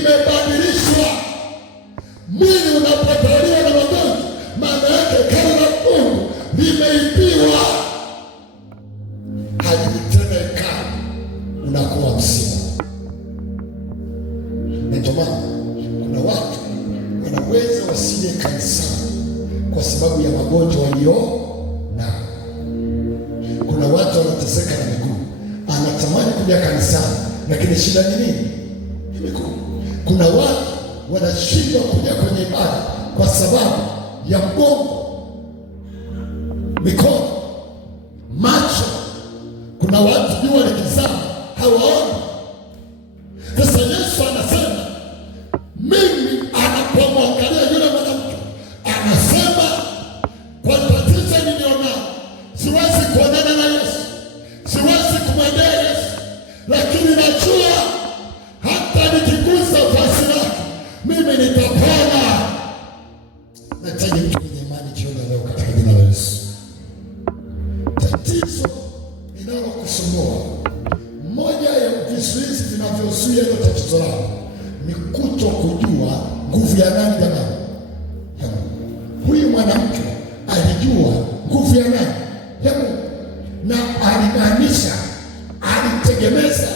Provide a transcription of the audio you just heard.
limebadilishwa. Mwili unapotoliwa na magonjwa, maana yake kama la Mungu limeibiwa, halitena hekalu, unakuwa msiba. Ndio maana kuna watu wanaweza wasije kanisani kwa sababu ya magonjwa walio nao. Kuna watu wanateseka na miguu, anatamani kuja kanisani, lakini shida ni nini? Ni miguu. Kuna watu wanashindwa kuja kwenye ibada kwa sababu ya mgongo, mikono, macho. Kuna watu jua likizama hawaoni. Sasa Yesu anasema, mimi anapomwangalia yule mwanamke anasema, kwa tatizo nilionao siwezi kuonana na Yesu, siwezi kumwendea Yesu, lakini najua hata nikigusa vazi lake mimi nitapona. Nahitaji mtu mwenye imani jioni leo katika jina la Yesu. Tatizo linalokusumbua, moja ya vizuizi vinavyozuia hilo tatizo lako ni kuto kujua nguvu ya nani jamani? Ya Mungu. Huyu mwanamke alijua nguvu ya nani? Ya Mungu. Na alimaanisha, alitegemeza